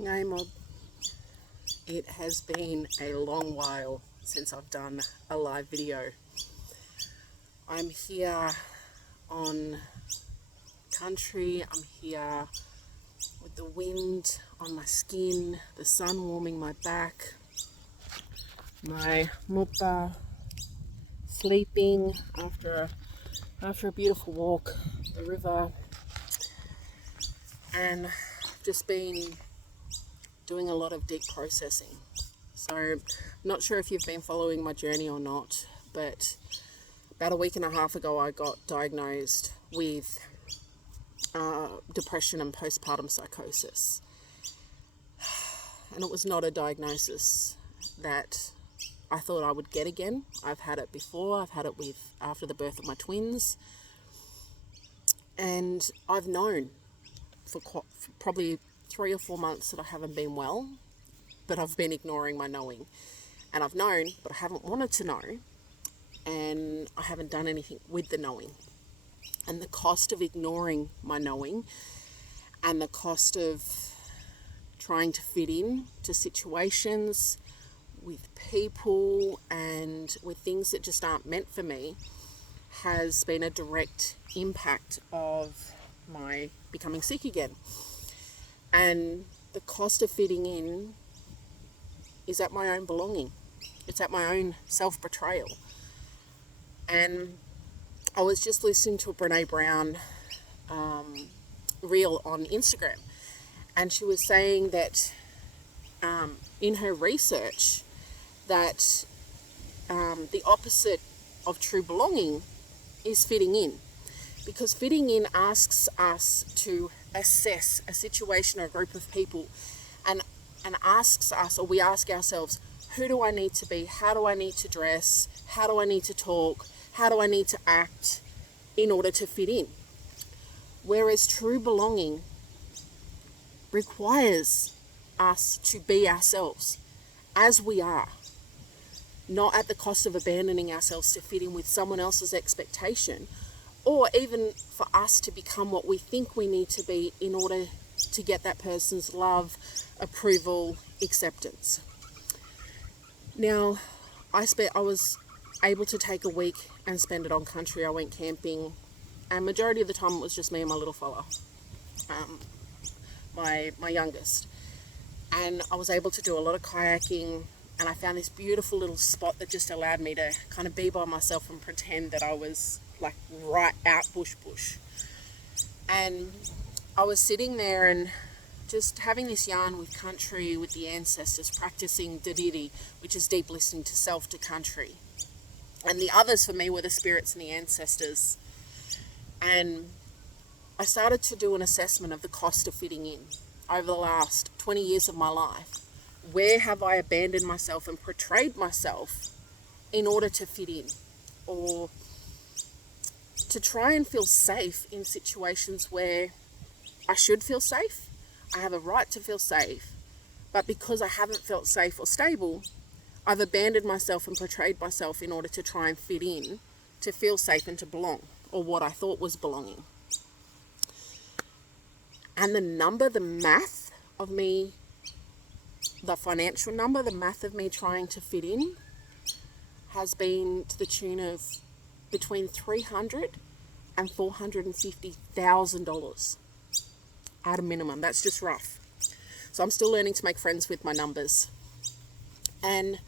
Hey Mob, it has been a long while since I've done a live video. I'm here on country, I'm here with the wind on my skin, the sun warming my back, my mupa sleeping after a beautiful walk, the river, and I've just been doing a lot of deep processing. So I'm not sure if you've been following my journey or not, but about a week and a half ago I got diagnosed with depression and postpartum psychosis. And it was not a diagnosis that I thought I would get again. I've had it before. I've had it after the birth of my twins. And I've known for probably 3 or 4 months that I haven't been well, but I've been ignoring my knowing. And I've known, but I haven't wanted to know, and I haven't done anything with the knowing. And the cost of ignoring my knowing and the cost of trying to fit in to situations with people and with things that just aren't meant for me has been a direct impact of my becoming sick again. And the cost of fitting in is at my own belonging. It's at my own self-betrayal. And I was just listening to a Brene Brown reel on Instagram, and she was saying that in her research that the opposite of true belonging is fitting in, because fitting in asks us to assess a situation or a group of people and asks us, or we ask ourselves, who do I need to be? How do I need to dress? How do I need to talk? How do I need to act in order to fit in? Whereas true belonging requires us to be ourselves as we are, not at the cost of abandoning ourselves to fit in with someone else's expectation, or even for us to become what we think we need to be in order to get that person's love, approval, acceptance. Now, I was able to take a week and spend it on country. I went camping, and majority of the time it was just me and my little fella, my youngest. And I was able to do a lot of kayaking, and I found this beautiful little spot that just allowed me to kind of be by myself and pretend that I was like right out bush. And I was sitting there and just having this yarn with country, with the ancestors, practicing Dadiri, which is deep listening to self, to country. And the others for me were the spirits and the ancestors. And I started to do an assessment of the cost of fitting in over the last 20 years of my life. Where have I abandoned myself and portrayed myself in order to fit in, or to try and feel safe in situations where I should feel safe? I have a right to feel safe, but because I haven't felt safe or stable, I've abandoned myself and portrayed myself in order to try and fit in, to feel safe and to belong, or what I thought was belonging. And the math of me, the financial number, the math of me trying to fit in has been to the tune of between $300,000 and $450,000 at a minimum. That's just rough. So I'm still learning to make friends with my numbers. And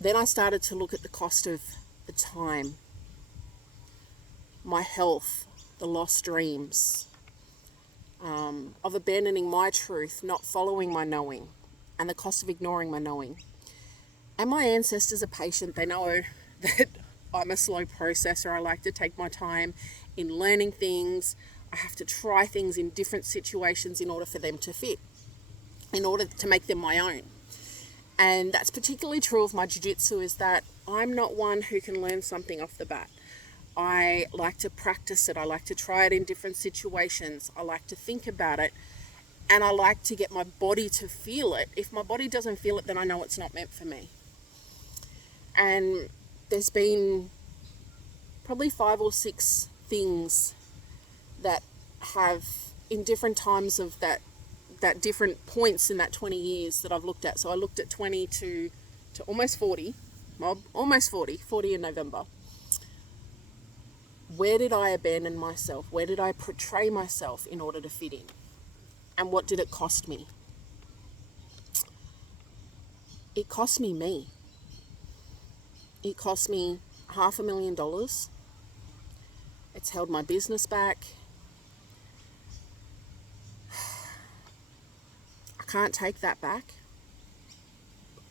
then I started to look at the cost of the time, my health, the lost dreams, of abandoning my truth, not following my knowing, and the cost of ignoring my knowing. And my ancestors are patient. They know that I'm a slow processor. I like to take my time in learning things. I have to try things in different situations in order for them to fit, in order to make them my own. And that's particularly true of my jiu-jitsu, is that I'm not one who can learn something off the bat. I like to practice it. I like to try it in different situations. I like to think about it. And I like to get my body to feel it. If my body doesn't feel it, then I know it's not meant for me. And there's been probably 5 or 6 things that have in different times of that different points in that 20 years that I've looked at. So I looked at 20 to almost 40, well, almost 40 in November. Where did I abandon myself? Where did I portray myself in order to fit in? And what did it cost me? It cost me me. It cost me $500,000. It's held my business back. I can't take that back.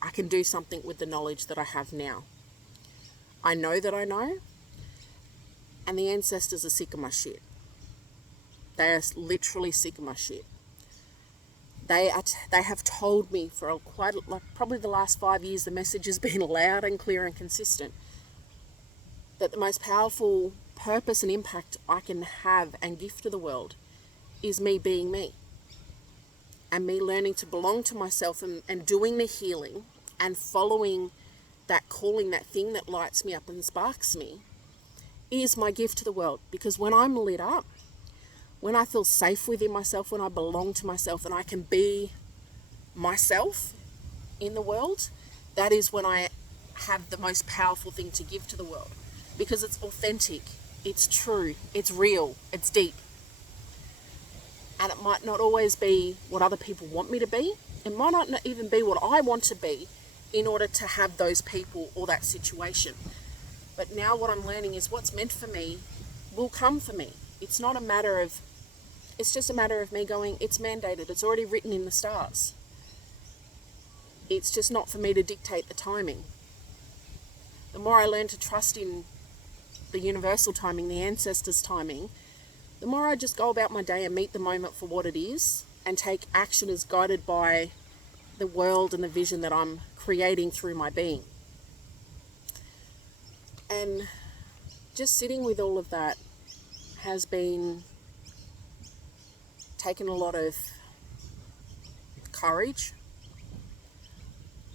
I can do something with the knowledge that I have now. I know that I know, and the ancestors are sick of my shit. They are literally sick of my shit. They have told me for probably the last 5 years, the message has been loud and clear and consistent, that the most powerful purpose and impact I can have and gift to the world is me being me. And me learning to belong to myself and doing the healing and following that calling, that thing that lights me up and sparks me, is my gift to the world. Because when I'm lit up, when I feel safe within myself, when I belong to myself and I can be myself in the world, that is when I have the most powerful thing to give to the world. Because it's authentic, it's true, it's real, it's deep. And it might not always be what other people want me to be. It might not even be what I want to be in order to have those people or that situation. But now what I'm learning is what's meant for me will come for me. It's just a matter of me going, it's mandated, it's already written in the stars. It's just not for me to dictate the timing. The more I learn to trust in the universal timing, the ancestors' timing, the more I just go about my day and meet the moment for what it is and take action as guided by the world and the vision that I'm creating through my being. And just sitting with all of that has been taken a lot of courage.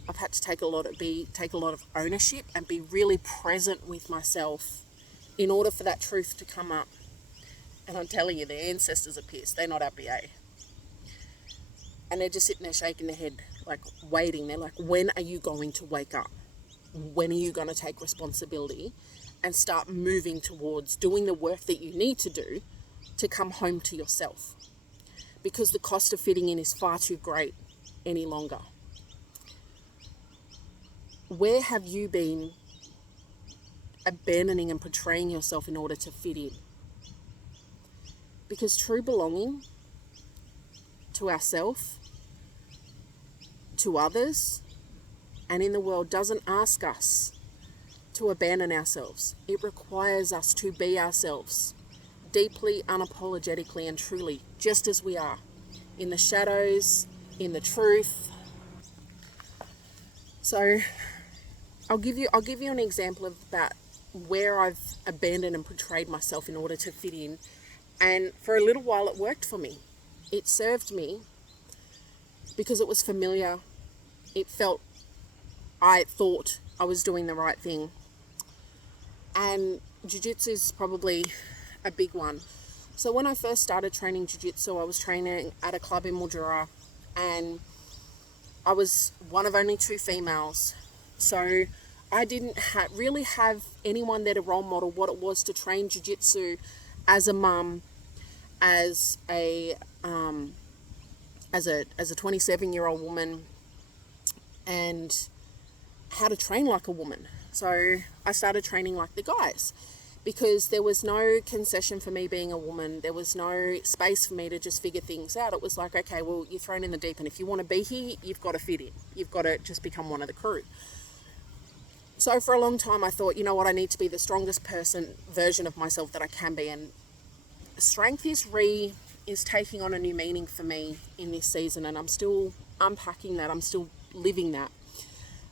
I've had to take a lot of ownership and be really present with myself in order for that truth to come up. And I'm telling you, the ancestors are pissed. They're not happy, eh? And they're just sitting there shaking their head, like waiting. They're like, when are you going to wake up? When are you going to take responsibility and start moving towards doing the work that you need to do to come home to yourself? Because the cost of fitting in is far too great any longer. Where have you been abandoning and portraying yourself in order to fit in? Because true belonging to ourselves, to others, and in the world doesn't ask us to abandon ourselves. It requires us to be ourselves, deeply, unapologetically, and truly, just as we are, in the shadows, in the truth. So I'll give you an example of about where I've abandoned and portrayed myself in order to fit in. And for a little while it worked for me. It served me because it was familiar. I thought I was doing the right thing. And jiu-jitsu is probably a big one. So when I first started training jiu-jitsu, I was training at a club in Mildura, and I was one of only 2 females. So I didn't really have anyone there to role model what it was to train jiu-jitsu as a mum, as a 27-year-old woman, and how to train like a woman. So I started training like the guys, because there was no concession for me being a woman. There was no space for me to just figure things out. It was like, okay, well, you're thrown in the deep end. If you want to be here, you've got to fit in. You've got to just become one of the crew. So for a long time, I thought, you know what, I need to be the strongest version of myself that I can be. And strength is taking on a new meaning for me in this season, and I'm still unpacking that. I'm still living that.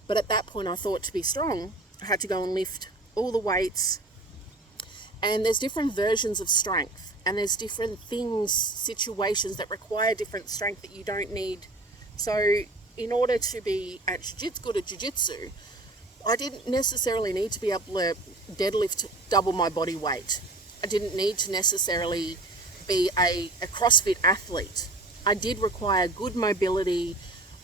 But at that point, I thought to be strong, I had to go and lift all the weights. And there's different versions of strength, and there's different things, situations that require different strength that you don't need. So in order to be good at jiu-jitsu, I didn't necessarily need to be able to deadlift double my body weight. I didn't need to necessarily be a CrossFit athlete. I did require good mobility,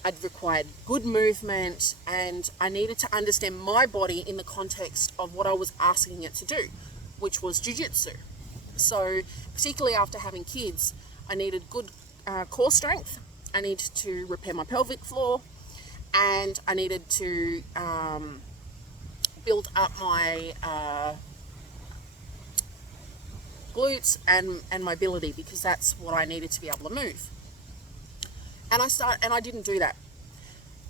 I'd required good movement, and I needed to understand my body in the context of what I was asking it to do, which was jiu-jitsu. So particularly after having kids, I needed good core strength, I needed to repair my pelvic floor, and I needed to build up my glutes and mobility, because that's what I needed to be able to move. And I didn't do that.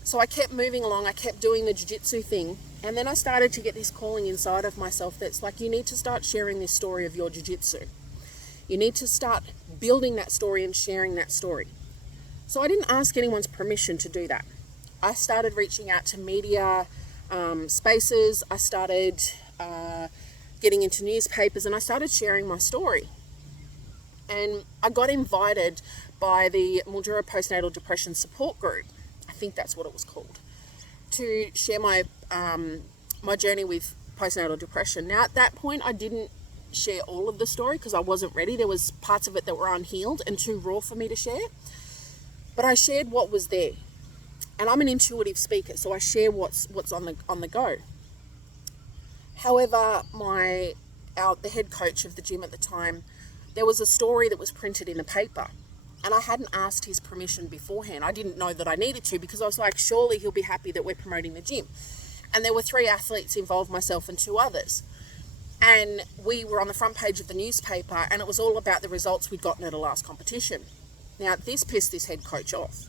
So I kept moving along, I kept doing the jiu-jitsu thing, and then I started to get this calling inside of myself that's like, you need to start sharing this story of your jiu-jitsu. You need to start building that story and sharing that story. So I didn't ask anyone's permission to do that. I started reaching out to media spaces, I started getting into newspapers, and I started sharing my story. And I got invited by the Mildura Postnatal Depression Support Group, I think that's what it was called, to share my my journey with postnatal depression. Now at that point I didn't share all of the story because I wasn't ready. There was parts of it that were unhealed and too raw for me to share, but I shared what was there. And I'm an intuitive speaker, so I share what's on the go. However, the head coach of the gym at the time, there was a story that was printed in the paper, and I hadn't asked his permission beforehand. I didn't know that I needed to, because I was like, surely he'll be happy that we're promoting the gym. And there were 3 athletes involved, myself and 2 others. And we were on the front page of the newspaper, and it was all about the results we'd gotten at a last competition. Now, this pissed this head coach off.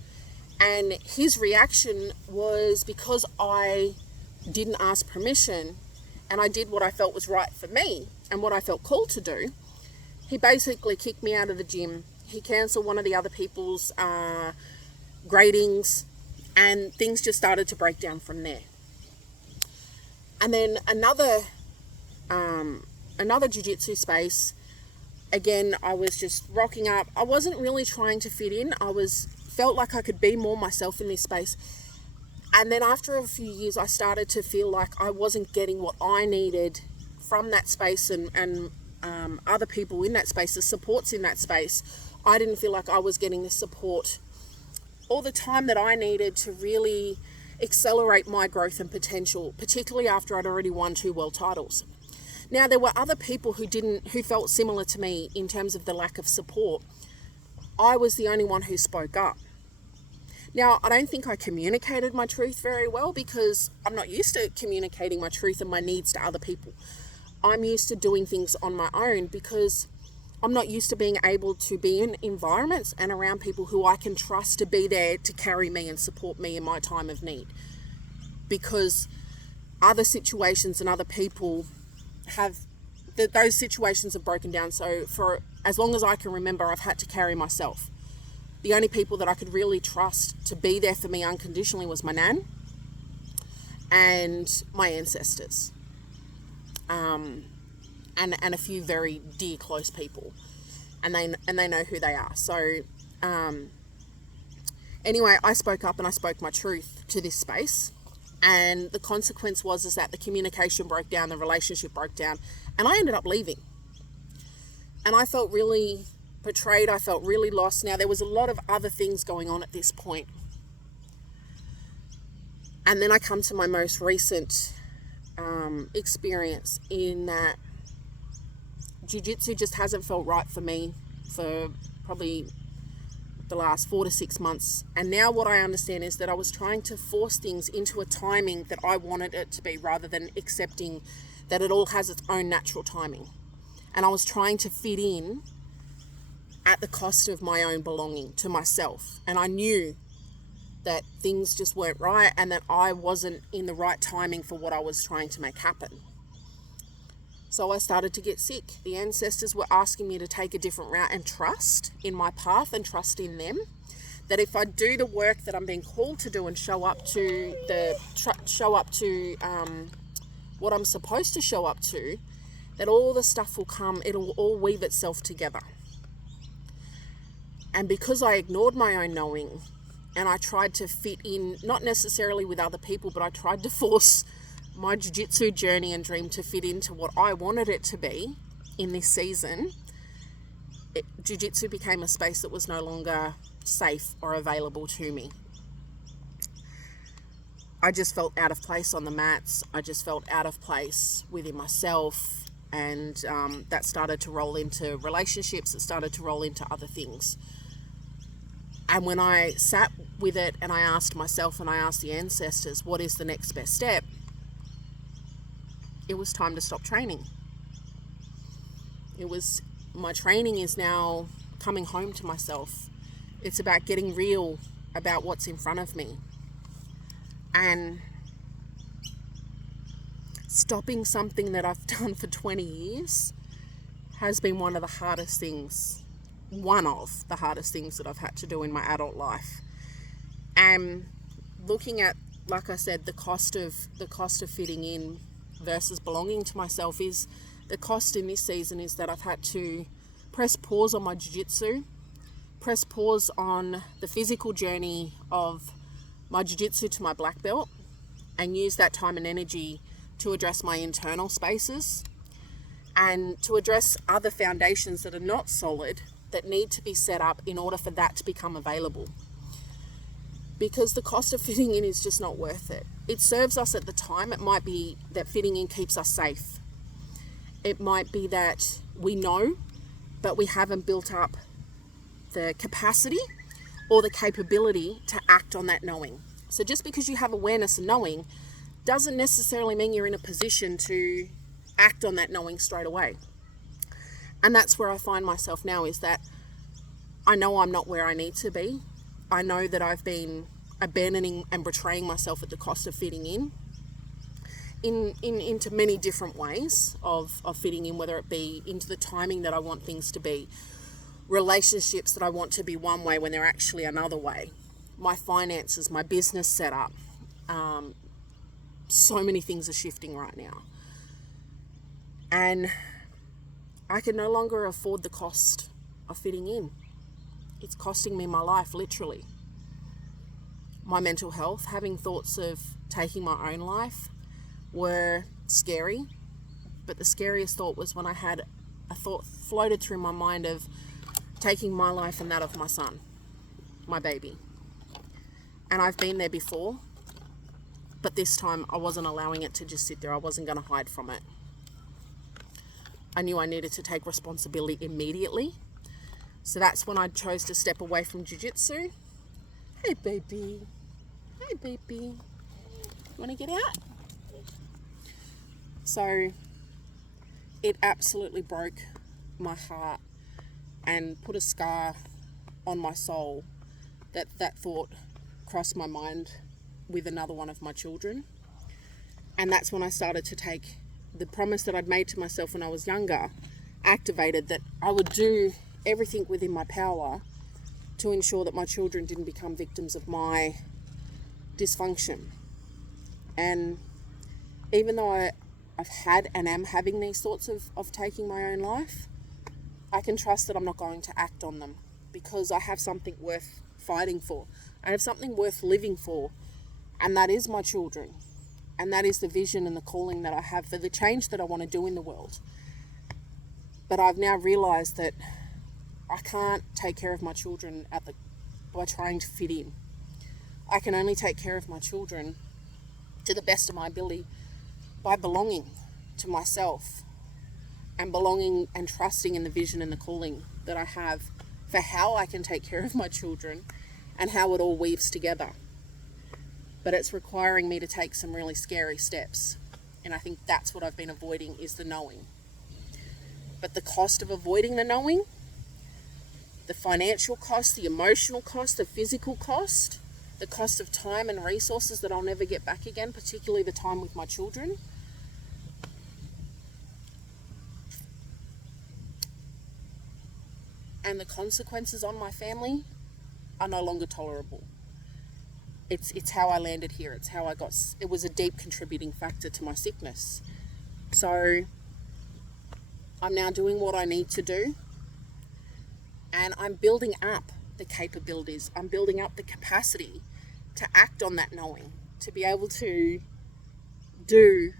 And his reaction was, because I didn't ask permission and I did what I felt was right for me and what I felt called to do, he basically kicked me out of the gym. He cancelled one of the other people's gradings, and things just started to break down from there. And then another jiu-jitsu space, again, I was just rocking up. I wasn't really trying to fit in. Felt like I could be more myself in this space. And then after a few years, I started to feel like I wasn't getting what I needed from that space and other people in that space, the supports in that space. I didn't feel like I was getting the support all the time that I needed to really accelerate my growth and potential, particularly after I'd already won 2 world titles. Now, there were other people who felt similar to me in terms of the lack of support. I was the only one who spoke up. Now, I don't think I communicated my truth very well, because I'm not used to communicating my truth and my needs to other people. I'm used to doing things on my own, because I'm not used to being able to be in environments and around people who I can trust to be there to carry me and support me in my time of need. Because other situations and other people those situations have broken down. So for as long as I can remember, I've had to carry myself. The only people that I could really trust to be there for me unconditionally was my nan and my ancestors, and a few very dear close people, and they know who they are. So anyway, I spoke up and I spoke my truth to this space, and the consequence was that the communication broke down, the relationship broke down, and I ended up leaving. And I felt really betrayed. I felt really lost. Now, there was a lot of other things going on at this point. And then I come to my most recent experience, in that jiu-jitsu just hasn't felt right for me for probably the last 4 to 6 months. And now what I understand is that I was trying to force things into a timing that I wanted it to be, rather than accepting that it all has its own natural timing. And I was trying to fit in at the cost of my own belonging to myself. And I knew that things just weren't right, and that I wasn't in the right timing for what I was trying to make happen. So I started to get sick. The ancestors were asking me to take a different route and trust in my path and trust in them. That if I do the work that I'm being called to do and show up to what I'm supposed to show up to, that all the stuff will come, it'll all weave itself together. And because I ignored my own knowing, and I tried to fit in, not necessarily with other people, but I tried to force my jiu-jitsu journey and dream to fit into what I wanted it to be in this season, jiu-jitsu became a space that was no longer safe or available to me. I just felt out of place on the mats. I just felt out of place within myself, and that started to roll into relationships. It started to roll into other things. And when I sat with it and I asked myself and I asked the ancestors, what is the next best step? It was time to stop training. My training is now coming home to myself. It's about getting real about what's in front of me. And stopping something that I've done for 20 years has been one of the hardest things that I've had to do in my adult life. And looking at, like I said, the cost of fitting in versus belonging to myself, is the cost in this season is that I've had to press pause on my jiu-jitsu, press pause on the physical journey of my jiu-jitsu to my black belt, and use that time and energy to address my internal spaces and to address other foundations that are not solid, that need to be set up in order for that to become available. Because the cost of fitting in is just not worth it. It serves us at the time. It might be that fitting in keeps us safe. It might be that we know, but we haven't built up the capacity or the capability to act on that knowing. So just because you have awareness and knowing doesn't necessarily mean you're in a position to act on that knowing straight away. And that's where I find myself now, is that I know I'm not where I need to be. I know that I've been abandoning and betraying myself at the cost of fitting into many different ways of fitting in, whether it be into the timing that I want things to be, relationships that I want to be one way when they're actually another way, my finances, my business setup. So many things are shifting right now. And I can no longer afford the cost of fitting in. It's costing me my life, literally. My mental health, having thoughts of taking my own life were scary. But the scariest thought was when I had a thought floated through my mind of taking my life and that of my son, my baby. And I've been there before, but this time I wasn't allowing it to just sit there. I wasn't going to hide from it. I knew I needed to take responsibility immediately. So that's when I chose to step away from jiu-jitsu. Hey baby. Hey baby. You want to get out? So it absolutely broke my heart and put a scar on my soul that thought crossed my mind with another one of my children. And that's when I started to take the promise that I'd made to myself when I was younger, activated, that I would do everything within my power to ensure that my children didn't become victims of my dysfunction. And even though I've had and am having these thoughts of taking my own life, I can trust that I'm not going to act on them, because I have something worth fighting for. I have something worth living for, and that is my children. And that is the vision and the calling that I have for the change that I want to do in the world. But I've now realised that I can't take care of my children by trying to fit in. I can only take care of my children to the best of my ability by belonging to myself, and belonging and trusting in the vision and the calling that I have for how I can take care of my children and how it all weaves together. But it's requiring me to take some really scary steps. And I think that's what I've been avoiding, is the knowing. But the cost of avoiding the knowing, the financial cost, the emotional cost, the physical cost, the cost of time and resources that I'll never get back again, particularly the time with my children, and the consequences on my family are no longer tolerable. It's how I landed here. It's how it was a deep contributing factor to my sickness. So I'm now doing what I need to do, and I'm building up the capabilities. I'm building up the capacity to act on that knowing, to be able to do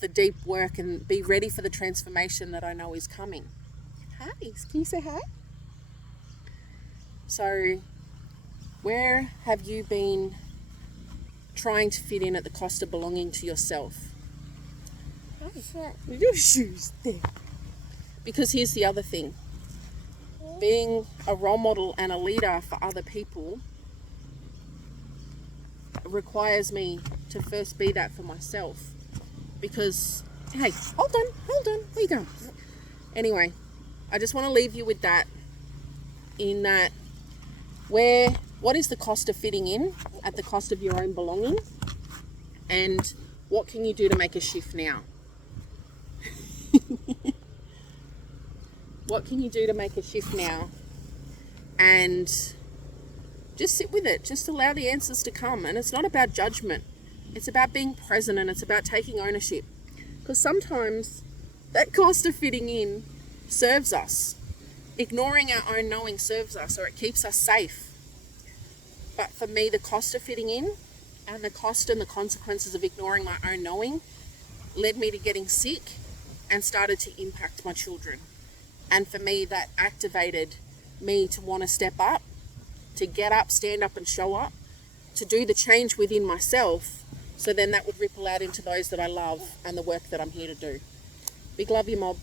the deep work and be ready for the transformation that I know is coming. Hi, can you say hi? So where have you been trying to fit in at the cost of belonging to yourself? Your shoes there. Because here's the other thing. Being a role model and a leader for other people requires me to first be that for myself. Because, hey, hold on, where you going? Anyway, I just want to leave you with that, in that what is the cost of fitting in at the cost of your own belonging, and what can you do to make a shift now? What can you do to make a shift now? And just sit with it. Just allow the answers to come. And it's not about judgment. It's about being present, and it's about taking ownership. Because sometimes that cost of fitting in serves us. Ignoring our own knowing serves us, or it keeps us safe. But for me, the cost of fitting in and the cost and the consequences of ignoring my own knowing led me to getting sick and started to impact my children. And for me, that activated me to want to step up, to get up, stand up and show up, to do the change within myself, so then that would ripple out into those that I love and the work that I'm here to do. Big love you, mob.